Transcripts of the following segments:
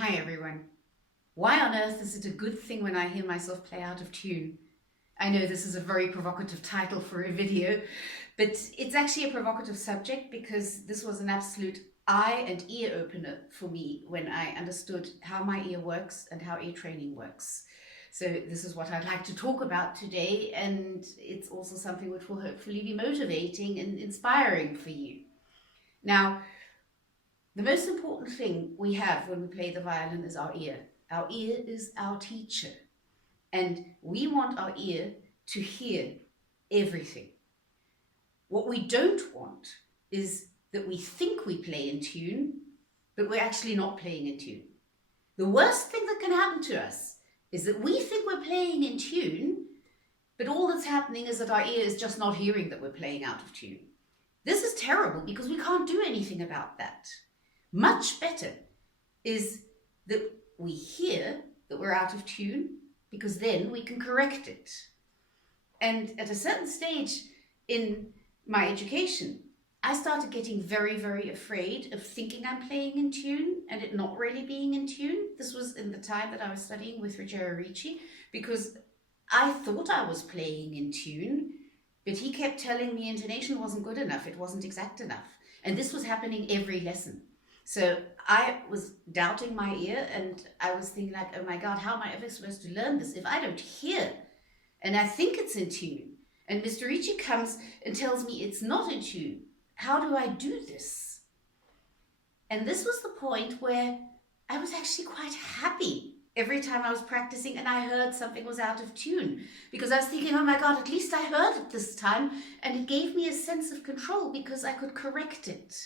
Hi everyone. Why on earth is it a good thing when I hear myself play out of tune? I know this is a very provocative title for a video, but it's actually a provocative subject because this was an absolute eye and ear opener for me when I understood how my ear works and how ear training works. So this is what I'd like to talk about today, and it's also something which will hopefully be motivating and inspiring for you. Now, the most important thing we have when we play the violin is our ear. Our ear is our teacher, and we want our ear to hear everything. What we don't want is that we think we play in tune, but we're actually not playing in tune. The worst thing that can happen to us is that we think we're playing in tune, but all that's happening is that our ear is just not hearing that we're playing out of tune. This is terrible because we can't do anything about that. Much better is that we hear that we're out of tune, because then we can correct it. And at a certain stage in my education, I started getting very, very afraid of thinking I'm playing in tune and it not really being in tune. This was in the time that I was studying with Ruggiero Ricci, because I thought I was playing in tune, but he kept telling me intonation wasn't good enough, it wasn't exact enough. And this was happening every lesson. So I was doubting my ear, and I was thinking like, oh my God, how am I ever supposed to learn this if I don't hear? And I think it's in tune. And Mr. Ricci comes and tells me it's not in tune. How do I do this? And this was the point where I was actually quite happy every time I was practicing and I heard something was out of tune, because I was thinking, oh my God, at least I heard it this time. And it gave me a sense of control because I could correct it.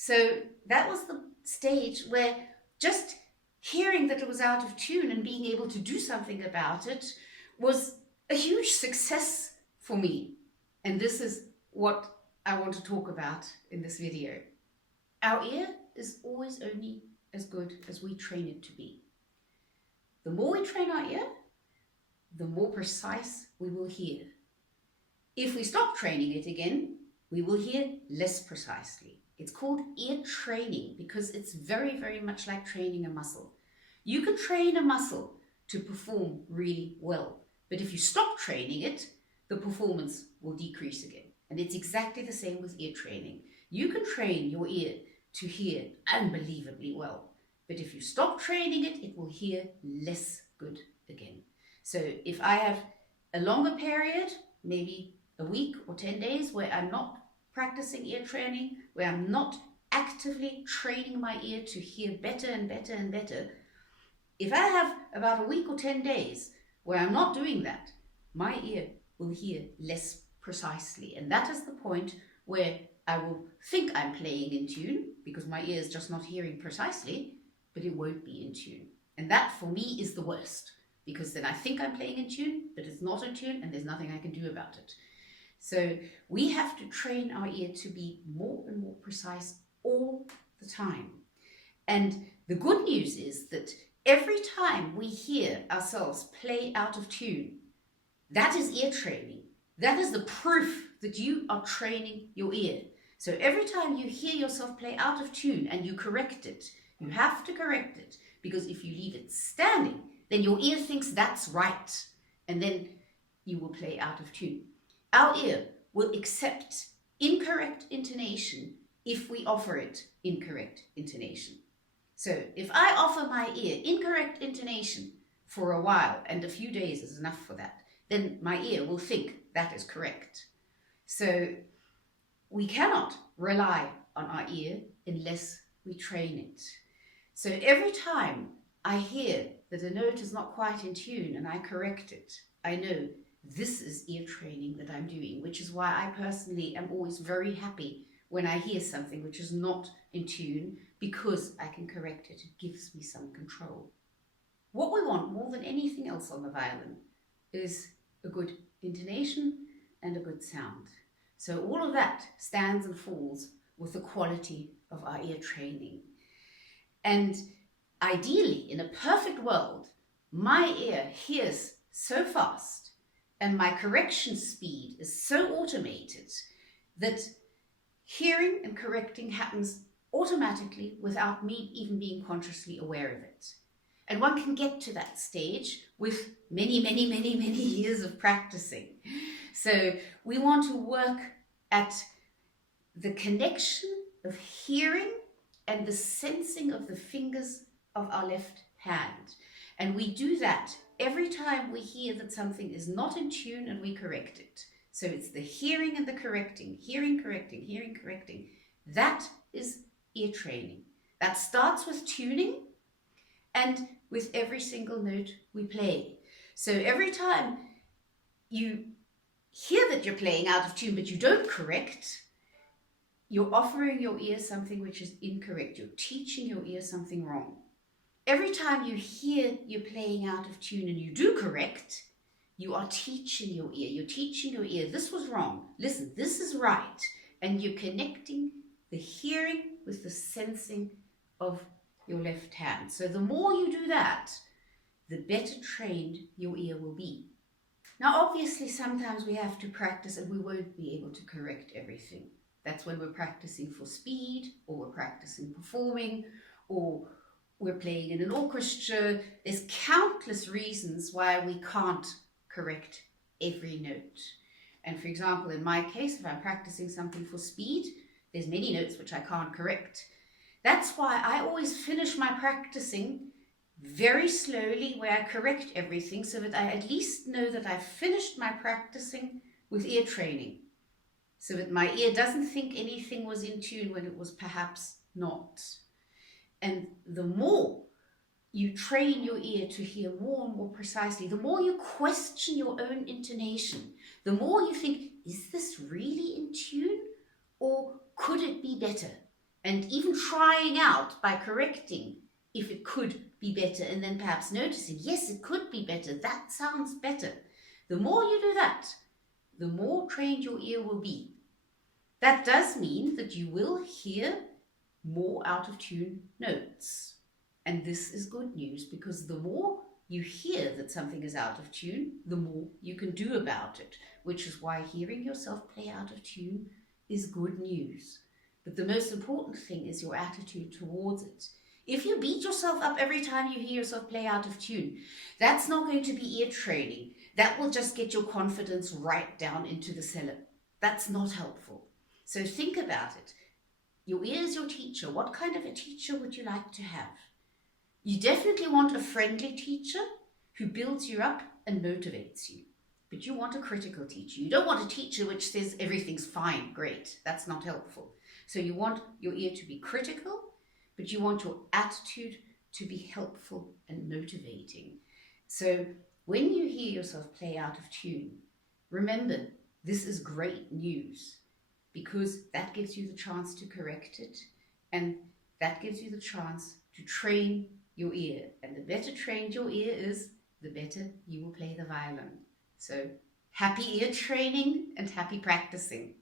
So that was the stage where just hearing that it was out of tune and being able to do something about it was a huge success for me. And this is what I want to talk about in this video. Our ear is always only as good as we train it to be. The more we train our ear, the more precise we will hear. If we stop training it again, we will hear less precisely. It's called ear training because it's very, very much like training a muscle. You can train a muscle to perform really well, but if you stop training it, the performance will decrease again. And it's exactly the same with ear training. You can train your ear to hear unbelievably well, but if you stop training it, it will hear less good again. So if I have a longer period, maybe a week or 10 days, where I'm not practicing ear training, where I'm not actively training my ear to hear better and better and better, if I have about a week or 10 days where I'm not doing that, my ear will hear less precisely. And that is the point where I will think I'm playing in tune because my ear is just not hearing precisely, but it won't be in tune. And that for me is the worst, because then I think I'm playing in tune, but it's not in tune and there's nothing I can do about it. So we have to train our ear to be more and more precise all the time. And the good news is that every time we hear ourselves play out of tune, that is ear training. That is the proof that you are training your ear. So every time you hear yourself play out of tune and you correct it, you have to correct it, because if you leave it standing, then your ear thinks that's right, and then you will play out of tune. Our ear will accept incorrect intonation if we offer it incorrect intonation. So if I offer my ear incorrect intonation for a while, and a few days is enough for that, then my ear will think that is correct. So we cannot rely on our ear unless we train it. So every time I hear that a note is not quite in tune and I correct it, I know this is ear training that I'm doing, which is why I personally am always very happy when I hear something which is not in tune, because I can correct it. It gives me some control. What we want more than anything else on the violin is a good intonation and a good sound. So all of that stands and falls with the quality of our ear training. And ideally, in a perfect world, my ear hears so fast and my correction speed is so automated that hearing and correcting happens automatically without me even being consciously aware of it. And one can get to that stage with many, many, many, many years of practicing. So we want to work at the connection of hearing and the sensing of the fingers of our left hand. And we do that every time we hear that something is not in tune and we correct it. So it's the hearing and the correcting, hearing, correcting, hearing, correcting. That is ear training. That starts with tuning and with every single note we play. So every time you hear that you're playing out of tune but you don't correct, you're offering your ear something which is incorrect. You're teaching your ear something wrong. Every time you hear you're playing out of tune and you do correct, you are teaching your ear. You're teaching your ear, this was wrong. Listen, this is right. And you're connecting the hearing with the sensing of your left hand. So the more you do that, the better trained your ear will be. Now, obviously, sometimes we have to practice and we won't be able to correct everything. That's when we're practicing for speed, or we're practicing performing, or we're playing in an orchestra. There's countless reasons why we can't correct every note. And for example, in my case, if I'm practicing something for speed, there's many notes which I can't correct. That's why I always finish my practicing very slowly, where I correct everything, so that I at least know that I've finished my practicing with ear training, so that my ear doesn't think anything was in tune when it was perhaps not. And the more you train your ear to hear more and more precisely, the more you question your own intonation, the more you think, is this really in tune, or could it be better? And even trying out by correcting if it could be better, and then perhaps noticing, yes, it could be better, that sounds better. The more you do that, the more trained your ear will be. That does mean that you will hear more out of tune notes. And this is good news, because the more you hear that something is out of tune, the more you can do about it, which is why hearing yourself play out of tune is good news. But the most important thing is your attitude towards it. If you beat yourself up every time you hear yourself play out of tune, that's not going to be ear training. That will just get your confidence right down into the cellar. That's not helpful. So think about it. Your ear is your teacher. What kind of a teacher would you like to have? You definitely want a friendly teacher who builds you up and motivates you. But you want a critical teacher. You don't want a teacher which says everything's fine, great. That's not helpful. So you want your ear to be critical, but you want your attitude to be helpful and motivating. So when you hear yourself play out of tune, remember, this is great news, because that gives you the chance to correct it, and that gives you the chance to train your ear. And the better trained your ear is, the better you will play the violin. So happy ear training and happy practicing.